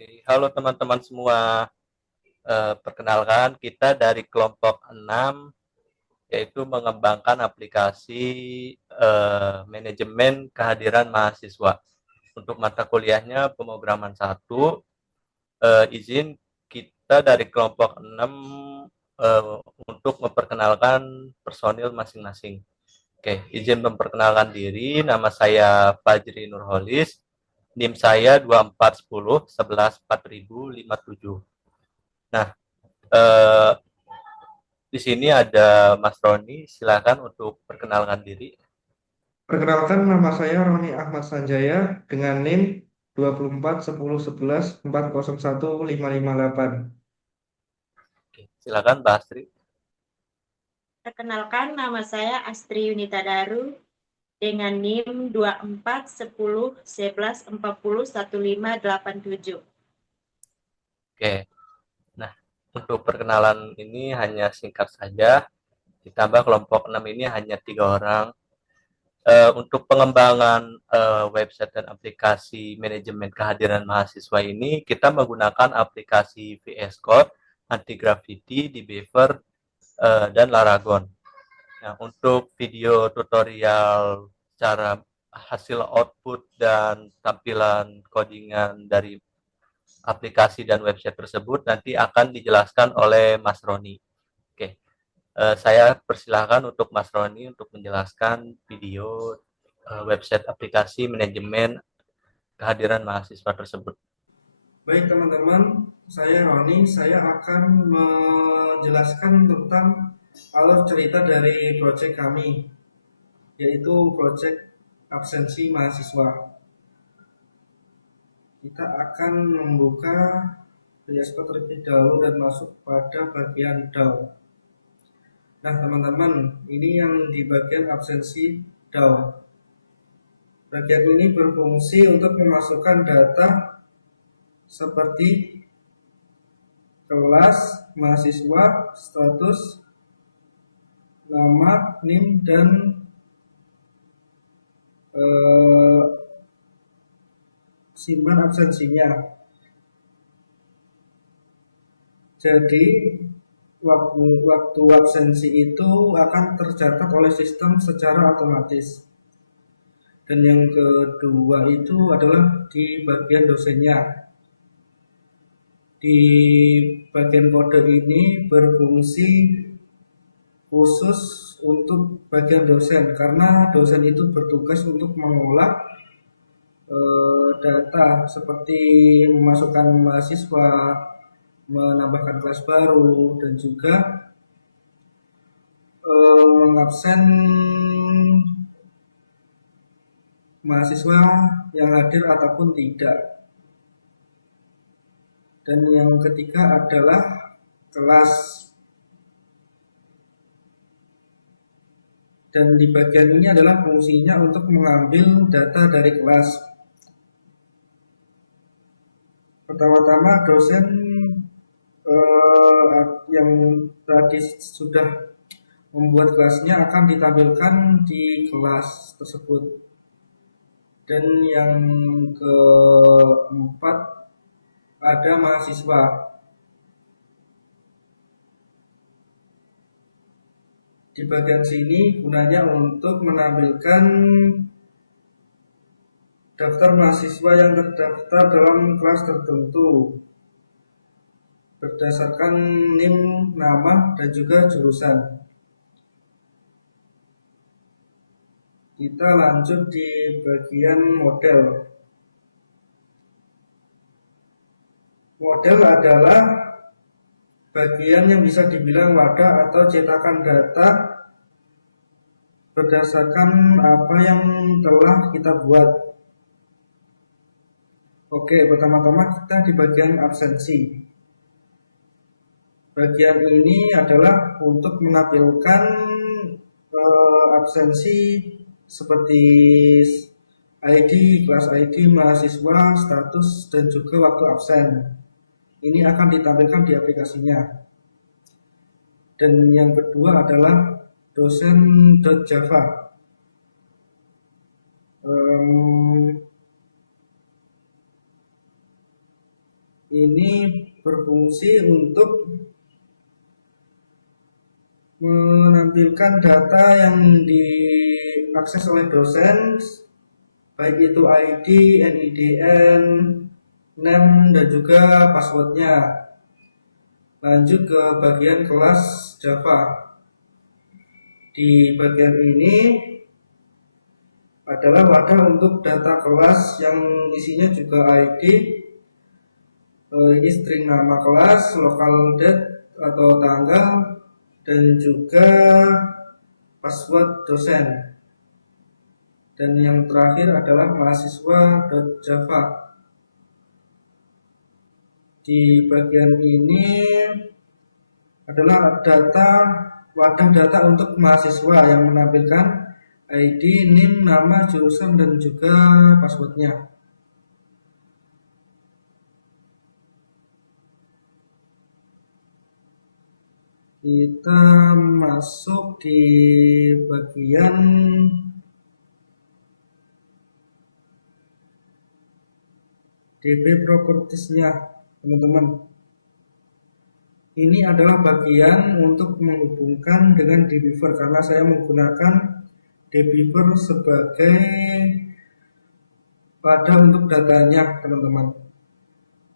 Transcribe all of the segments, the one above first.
Oke, halo teman-teman semua. Perkenalkan kita dari kelompok 6, yaitu mengembangkan aplikasi manajemen kehadiran mahasiswa. Untuk mata kuliahnya pemrograman 1, izin kita dari kelompok 6 untuk memperkenalkan personil masing-masing. Oke, izin memperkenalkan diri. Nama saya Fajri Nurholis. NIM saya 2410 11 4057. Nah, eh, di sini ada Mas Roni. Silakan untuk perkenalkan diri. Perkenalkan, nama saya Roni Ahmad Sanjaya dengan NIM 24 10 11 401 558. Oke, silakan Mbak Astri. Perkenalkan, nama saya Astri Yunita Daru dengan NIM 24 10 11 40 1587. Oke, nah untuk perkenalan ini hanya singkat saja. Ditambah kelompok 6 ini hanya 3 orang. Untuk pengembangan website dan aplikasi manajemen kehadiran mahasiswa ini, kita menggunakan aplikasi VS Code, Anti Graffiti, di Beaver, dan Laragon. Nah, untuk video tutorial cara hasil output dan tampilan codingan dari aplikasi dan website tersebut nanti akan dijelaskan oleh Mas Roni. Oke, saya persilahkan untuk Mas Roni untuk menjelaskan video website aplikasi manajemen kehadiran mahasiswa tersebut. Baik teman-teman, saya Roni. Saya akan menjelaskan tentang alur cerita dari proyek kami, yaitu proyek absensi mahasiswa. Kita akan membuka VS Code terlebih dahulu dan masuk pada bagian DAO. Nah teman-teman, ini yang di bagian absensi DAO. Bagian ini berfungsi untuk memasukkan data seperti kelas, mahasiswa, status, nama, NIM, dan simpan absensinya. Jadi waktu absensi itu akan tercatat oleh sistem secara otomatis. Dan yang kedua itu adalah di bagian dosennya. Di bagian kode ini berfungsi khusus untuk bagian dosen, karena dosen itu bertugas untuk mengolah data seperti memasukkan mahasiswa, menambahkan kelas baru, dan juga mengabsen mahasiswa yang hadir ataupun tidak. Dan yang ketiga adalah kelas. Dan di bagian ini adalah fungsinya untuk mengambil data dari kelas. Pertama-tama dosen yang tadi sudah membuat kelasnya akan ditampilkan di kelas tersebut. Dan yang keempat ada mahasiswa. Di bagian sini gunanya untuk menampilkan daftar mahasiswa yang terdaftar dalam kelas tertentu berdasarkan NIM, nama, dan juga jurusan. Kita lanjut di bagian model. Model adalah bagian yang bisa dibilang wadah atau cetakan data berdasarkan apa yang telah kita buat. Oke, pertama-tama kita di bagian absensi. Bagian ini adalah untuk menampilkan absensi seperti ID, kelas ID, mahasiswa, status, dan juga waktu absen. Ini akan ditampilkan di aplikasinya. Dan yang kedua adalah dosen.java. ini berfungsi untuk menampilkan data yang diakses oleh dosen, baik itu ID, NIDN, name, dan juga passwordnya. Lanjut ke bagian kelas Java. Di bagian ini adalah wadah untuk data kelas yang isinya juga ID, ini string nama kelas, local date atau tanggal, dan juga password dosen. Dan yang terakhir adalah mahasiswa.java. Di bagian ini adalah wadah data untuk mahasiswa yang menampilkan ID, NIM, nama, jurusan, dan juga passwordnya. Kita masuk di bagian DB propertiesnya, teman-teman. Ini adalah bagian untuk menghubungkan dengan dbeaver karena saya menggunakan dbeaver sebagai wadah untuk datanya, teman-teman.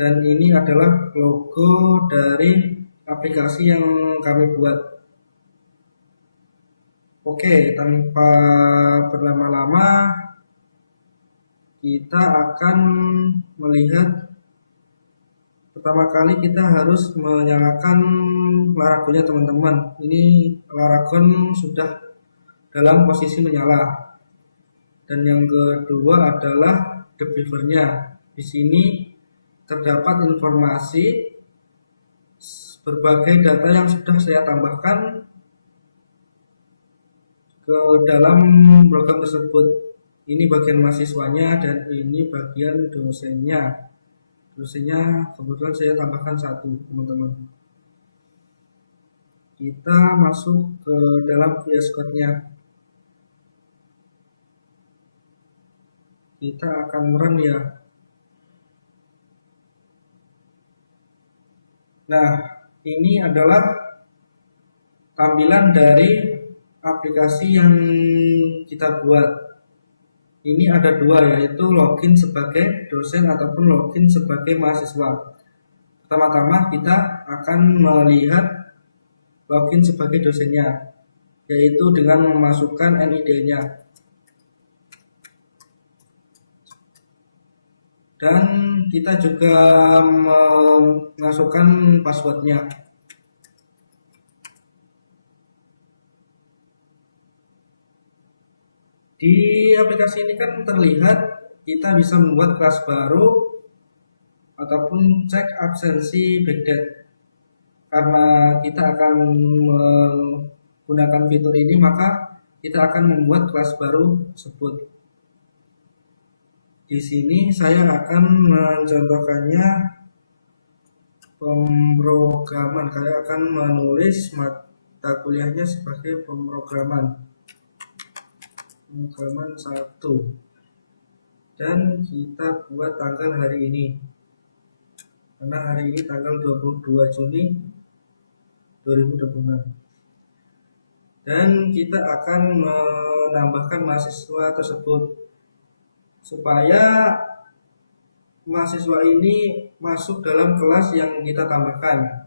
Dan ini adalah logo dari aplikasi yang kami buat. Oke, tanpa berlama-lama, kita akan melihat. Pertama kali kita harus menyalakan Laragonnya, teman-teman. Ini Laragon sudah dalam posisi menyala. Dan yang kedua adalah dbeaver-nya. Di sini terdapat informasi berbagai data yang sudah saya tambahkan ke dalam program tersebut. Ini bagian mahasiswanya dan ini bagian dosennya. Dosennya kebetulan saya tambahkan 1, teman-teman. Kita masuk ke dalam VS Code-nya. Kita akan run ya. Nah, ini adalah tampilan dari aplikasi yang kita buat. Ini ada 2, yaitu login sebagai dosen ataupun login sebagai mahasiswa. Pertama-tama kita akan melihat login sebagai dosennya, yaitu dengan memasukkan NID-nya. Dan kita juga memasukkan passwordnya. Di aplikasi ini kan terlihat kita bisa membuat kelas baru ataupun cek absensi backdate. Karena kita akan menggunakan fitur ini, maka kita akan membuat kelas baru tersebut. Di sini saya akan mencontohkannya pemrograman. Saya akan menulis mata kuliahnya sebagai pemrograman 1, dan kita buat tanggal hari ini karena hari ini tanggal 22 Juni 2026, dan kita akan menambahkan mahasiswa tersebut supaya mahasiswa ini masuk dalam kelas yang kita tambahkan.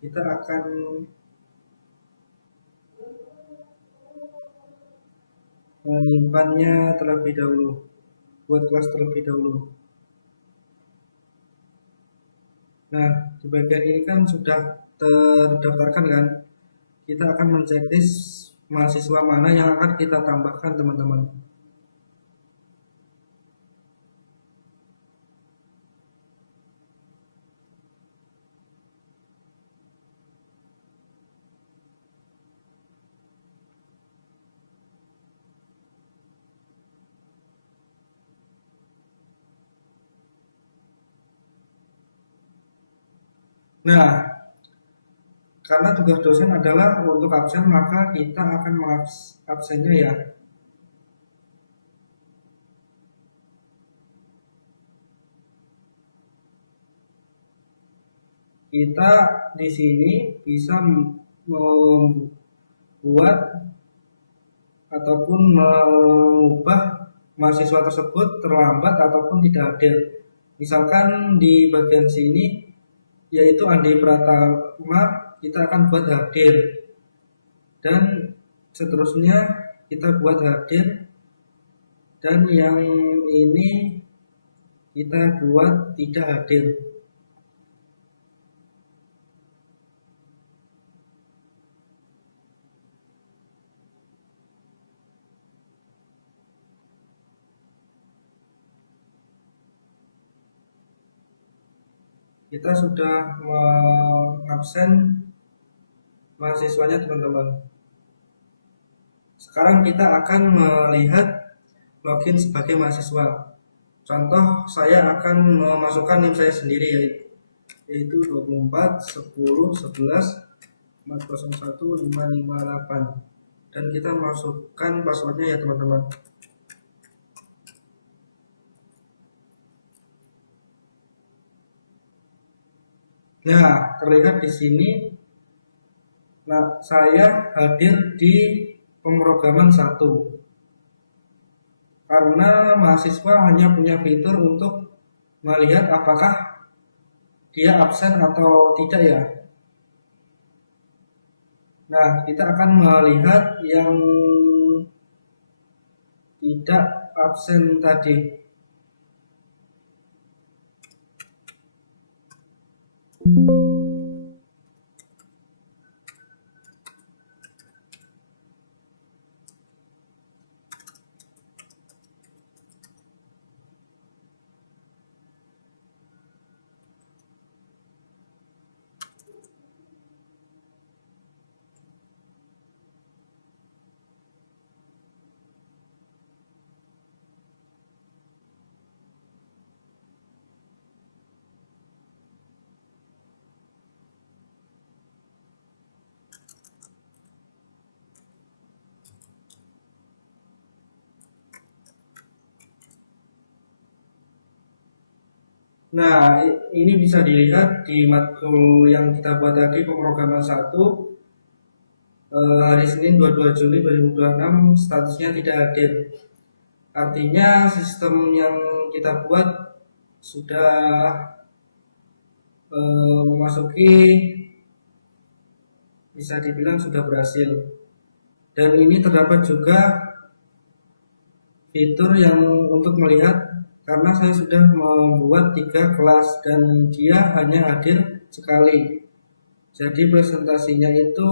Kita akan menyimpannya terlebih dahulu, buat kelas terlebih dahulu. Nah, di bagian ini kan sudah terdaftarkan kan. Kita akan menceklis mahasiswa mana yang akan kita tambahkan, teman-teman. Nah, karena tugas dosen adalah untuk absen, maka kita akan mengabsennya ya. kita di sini bisa membuat ataupun mengubah mahasiswa tersebut terlambat ataupun tidak hadir. Misalkan di bagian sini yaitu Andi Pratama kita akan buat hadir, dan seterusnya kita buat hadir, dan yang ini kita buat tidak hadir. Kita sudah mengabsen mahasiswanya teman-teman. Sekarang kita akan melihat login sebagai mahasiswa. Contoh, saya akan memasukkan NIM saya sendiri, yaitu 24 10 11 401 558, dan kita masukkan passwordnya ya teman-teman. Nah, terlihat di sini. Nah, saya hadir di pemrograman 1 karena mahasiswa hanya punya fitur untuk melihat apakah dia absen atau tidak ya. Nah, kita akan melihat yang tidak absen tadi. Nah, ini bisa dilihat di matkul yang kita buat tadi, pemrograman 1, hari Senin 22 Juli 2026, statusnya tidak hadir. Artinya sistem yang kita buat sudah memasuki, bisa dibilang sudah berhasil. Dan ini terdapat juga fitur yang untuk melihat, karena saya sudah membuat 3 kelas dan dia hanya hadir sekali. Jadi presentasinya itu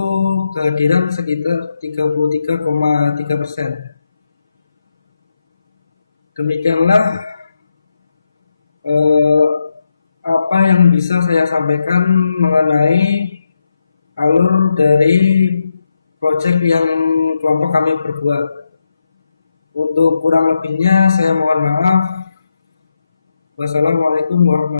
kehadiran sekitar 33,3%. Demikianlah apa yang bisa saya sampaikan mengenai alur dari proyek yang kelompok kami berbuat. Untuk kurang lebihnya saya mohon maaf. Wassalamualaikum warahmatullahi wabarakatuh.